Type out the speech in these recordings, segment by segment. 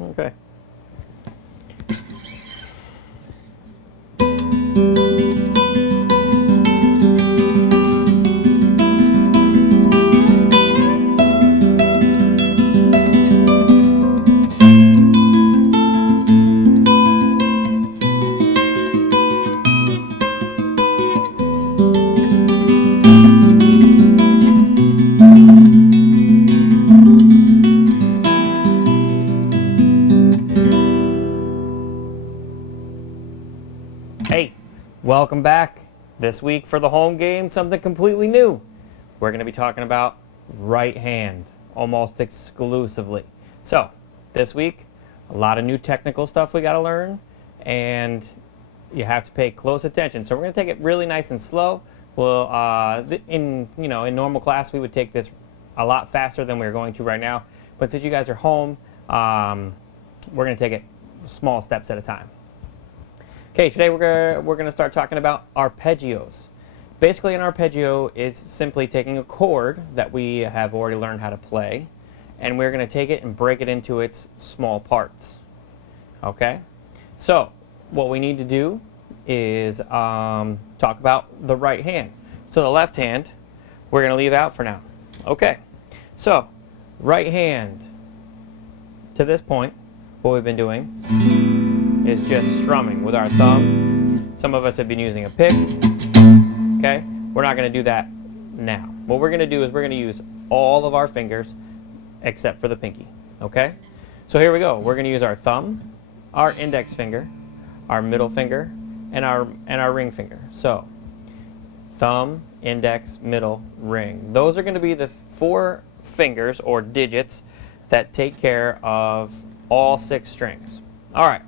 Okay. Hey, welcome back. This week for the home game, something completely new. We're going to be talking about right hand, almost exclusively. So, this week, a lot of new technical stuff we got to learn, and you have to pay close attention. So we're going to take it really nice and slow. Well, in normal class, we would take this a lot faster than we're going to right now. But since you guys are home, we're going to take it small steps at a time. Okay, today we're gonna start talking about arpeggios. Basically, an arpeggio is simply taking a chord that we have already learned how to play, and we're gonna take it and break it into its small parts. Okay, so what we need to do is talk about the right hand. So the left hand, we're gonna leave out for now. Okay, so right hand. To this point, what we've been doing is just strumming with our thumb. Some of us have been using a pick. Okay, we're not going to do that now. What we're going to do is we're going to use all of our fingers except for the pinky. Okay, so here we go. We're going to use our thumb, our index finger, our middle finger, and our ring finger. So thumb, index, middle, ring. Those are going to be the 4 fingers or digits that take care of all 6 strings. All right.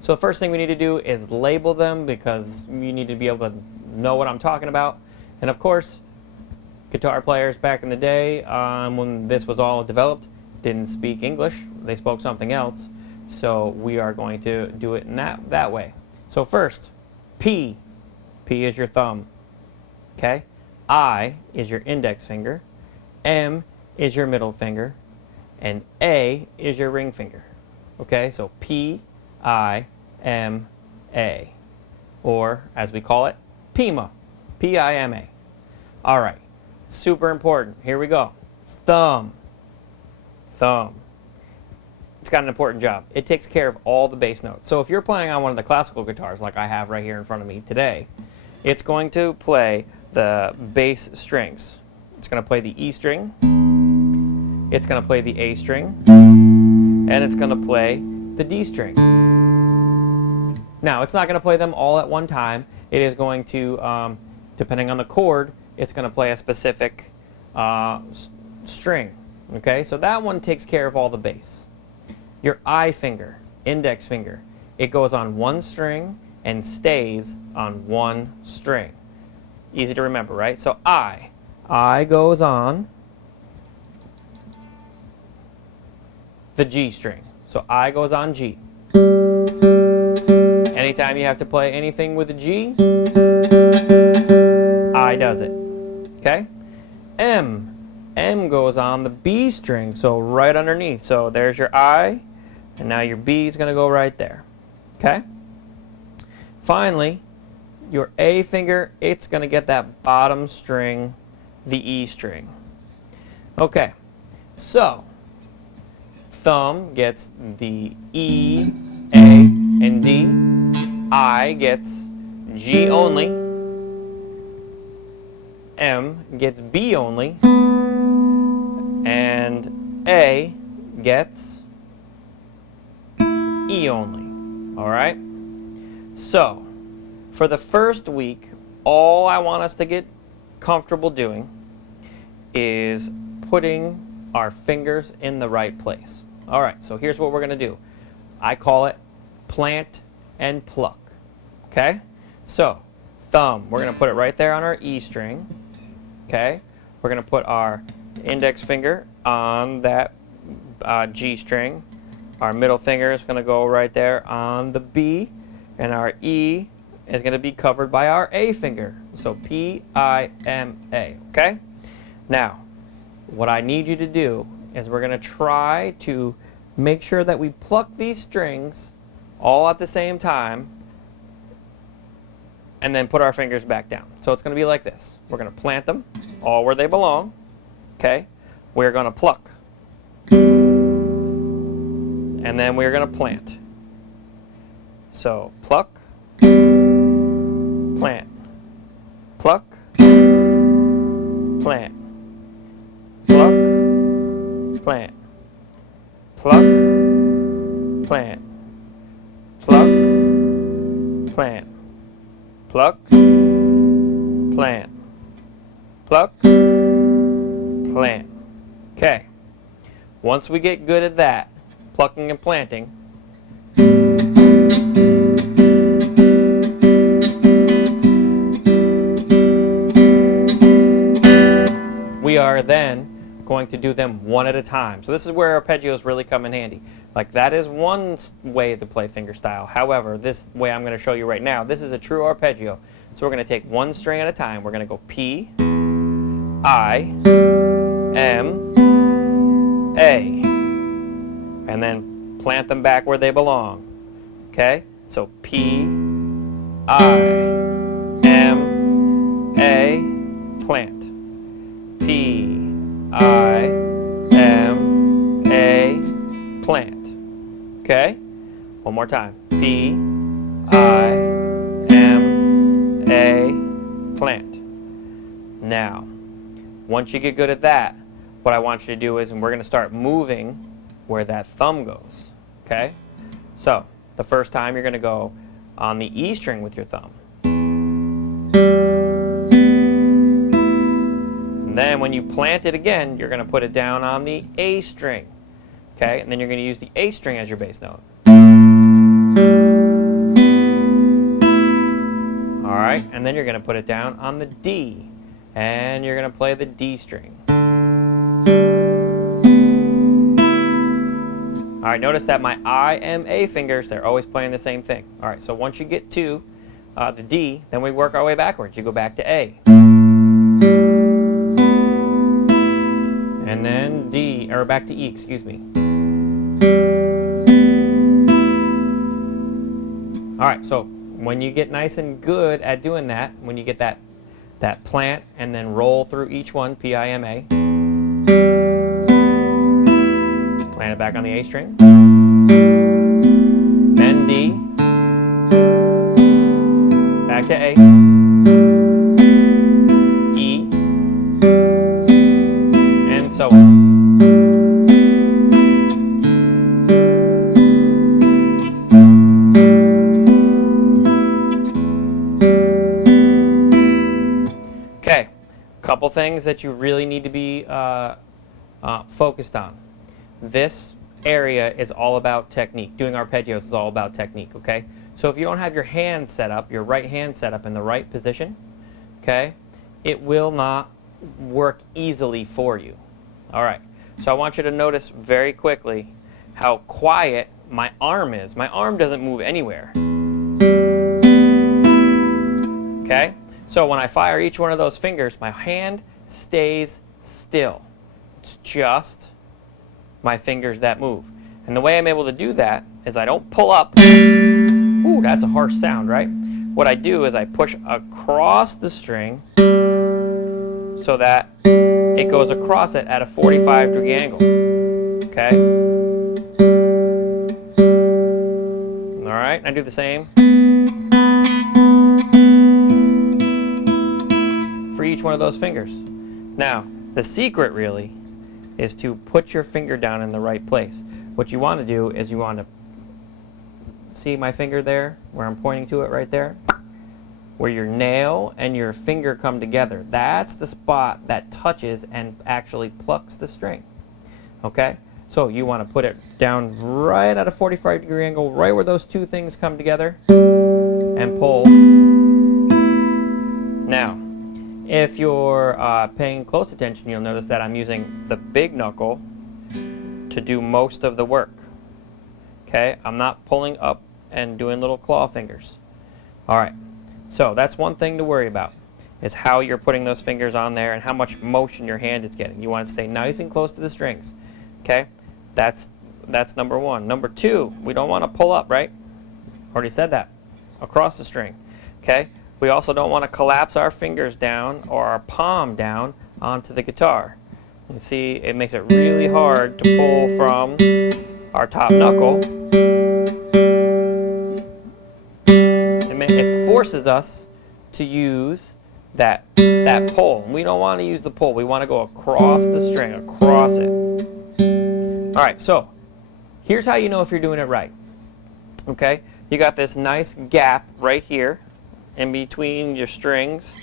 So the first thing we need to do is label them, because you need to be able to know what I'm talking about. And of course, guitar players back in the day, when this was all developed, didn't speak English. They spoke something else. So we are going to do it in that way. So first, P. P is your thumb. Okay? I is your index finger. M is your middle finger. And A is your ring finger. Okay? So P, I, M, A, or as we call it, PIMA, P-I-M-A. All right, super important. Here we go. Thumb, thumb. It's got an important job. It takes care of all the bass notes. So if you're playing on one of the classical guitars, like I have right here in front of me today, it's going to play the bass strings. It's going to play the E string, it's going to play the A string, and it's going to play the D string. Now, it's not going to play them all at one time. It is going to, depending on the chord, it's going to play a specific string. Okay, so that one takes care of all the bass. Your I finger, index finger, it goes on one string and stays on one string. Easy to remember, right? So I goes on the G string. So I goes on G. Anytime you have to play anything with a G, I does it. Okay? M goes on the B string, so right underneath. So there's your I, and now your B is going to go right there. Okay? Finally, your A finger, it's going to get that bottom string, the E string. Okay, so thumb gets the E, A, and D. I gets G only. M gets B only. And A gets E only. All right? So, for the first week, all I want us to get comfortable doing is putting our fingers in the right place. All right, so here's what we're going to do. I call it plant and pluck. Okay? So, thumb, we're going to put it right there on our E string. Okay? We're going to put our index finger on that G string. Our middle finger is going to go right there on the B. And our E is going to be covered by our A finger. So P-I-M-A. Okay? Now, what I need you to do is we're going to try to make sure that we pluck these strings all at the same time and then put our fingers back down. So it's going to be like this. We're going to plant them all where they belong. Okay? We're going to pluck. And then we're going to plant. So pluck, plant, pluck, plant, pluck, plant, pluck, plant, pluck, plant, pluck, plant, pluck, plant. Okay. Once we get good at that, plucking and planting, we are then going to do them one at a time. So this is where arpeggios really come in handy. Like that is one way to play fingerstyle. However, this way I'm going to show you right now, this is a true arpeggio. So we're going to take one string at a time. We're going to go P, I, M, A, and then plant them back where they belong. Okay? So P, I, M, A, plant. P, I, M, A, plant. Okay? One more time. P, I, M, A, plant. Now, once you get good at that, what I want you to do is, and we're going to start moving where that thumb goes. Okay? So, the first time you're going to go on the E string with your thumb. And then when you plant it again, you're going to put it down on the A string. Okay? And then you're going to use the A string as your bass note. All right? And then you're going to put it down on the D. And you're going to play the D string. All right, notice that my I, M, A fingers, they're always playing the same thing. All right, so once you get to the D, then we work our way backwards. You go back to A. And then D, or back to E, excuse me. All right, so when you get nice and good at doing that, when you get that plant and then roll through each one, P, I, M, A. Plant it back on the A string. Then D. Back to A. E. And so on. Okay, couple things that you really need to be focused on. This area is all about technique. Doing arpeggios is all about technique, okay? So if you don't have your hand set up, your right hand set up in the right position, okay, it will not work easily for you. All right, so I want you to notice very quickly how quiet my arm is. My arm doesn't move anywhere. Okay? So when I fire each one of those fingers, my hand stays still. It's just my fingers that move. And the way I'm able to do that is I don't pull up. Ooh, that's a harsh sound, right? What I do is I push across the string so that it goes across it at a 45-degree angle. Okay? All right, and I do the same for each one of those fingers. Now, the secret really is to put your finger down in the right place. What you want to do is you want to see my finger there, where I'm pointing to it right there, where your nail and your finger come together. That's the spot that touches and actually plucks the string. Okay? So you want to put it down right at a 45-degree angle, right where those two things come together, and pull. Now, if you're paying close attention, you'll notice that I'm using the big knuckle to do most of the work. Okay, I'm not pulling up and doing little claw fingers. All right, so that's one thing to worry about, is how you're putting those fingers on there and how much motion your hand is getting. You want to stay nice and close to the strings. Okay, that's That's number one. Number two, we don't want to pull up, right? Already said that. Across the string. Okay? We also don't want to collapse our fingers down or our palm down onto the guitar. You see, it makes it really hard to pull from our top knuckle. It forces us to use that pull. We don't want to use the pull. We want to go across the string, across it. All right, so here's how you know if you're doing it right. Okay, you got this nice gap right here in between your strings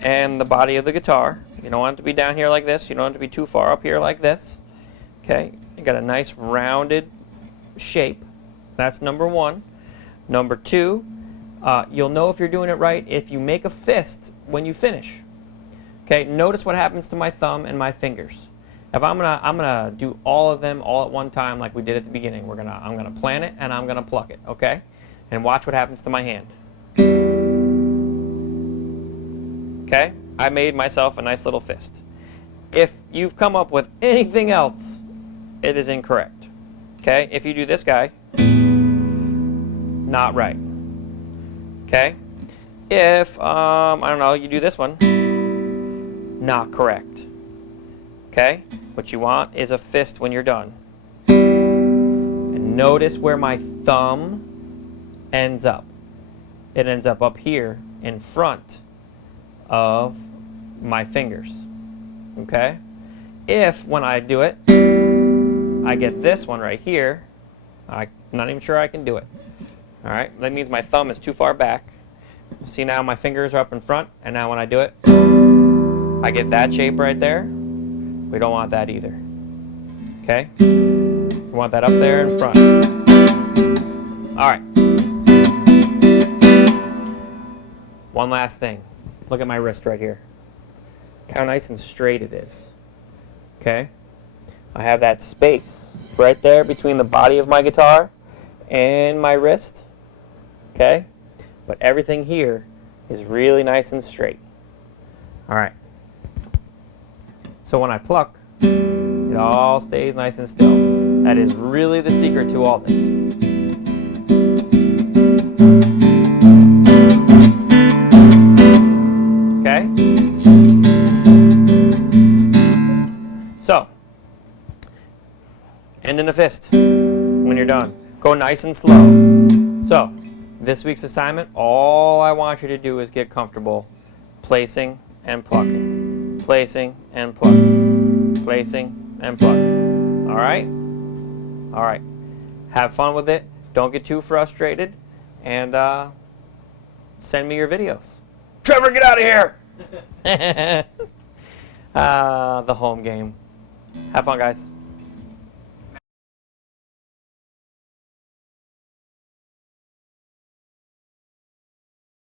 and the body of the guitar. You don't want it to be down here like this. You don't want it to be too far up here like this. Okay, you got a nice rounded shape. That's number one. Number two, you'll know if you're doing it right if you make a fist when you finish. Okay, notice what happens to my thumb and my fingers. If I'm gonna do all of them all at one time like we did at the beginning. I'm gonna plan it and I'm gonna pluck it. Okay, and watch what happens to my hand. Okay, I made myself a nice little fist. If you've come up with anything else, it is incorrect. Okay, if you do this guy, not right. Okay, if I don't know, you do this one, not correct. Okay, what you want is a fist when you're done. And notice where my thumb ends up. It ends up here in front of my fingers. Okay, if when I do it, I get this one right here, I'm not even sure I can do it. All right, that means my thumb is too far back. See, now my fingers are up in front, and now when I do it, I get that shape right there. We don't want that either. Okay? We want that up there in front. All right. One last thing. Look at my wrist right here. Look how nice and straight it is. Okay? I have that space right there between the body of my guitar and my wrist. Okay? But everything here is really nice and straight. All right. So when I pluck, it all stays nice and still. That is really the secret to all this. Okay? So, end in a fist when you're done. Go nice and slow. So, this week's assignment, all I want you to do is get comfortable placing and plucking. Placing and plucking. Placing and plucking. All right? All right. Have fun with it. Don't get too frustrated. And send me your videos. Trevor, get out of here! The home game. Have fun, guys.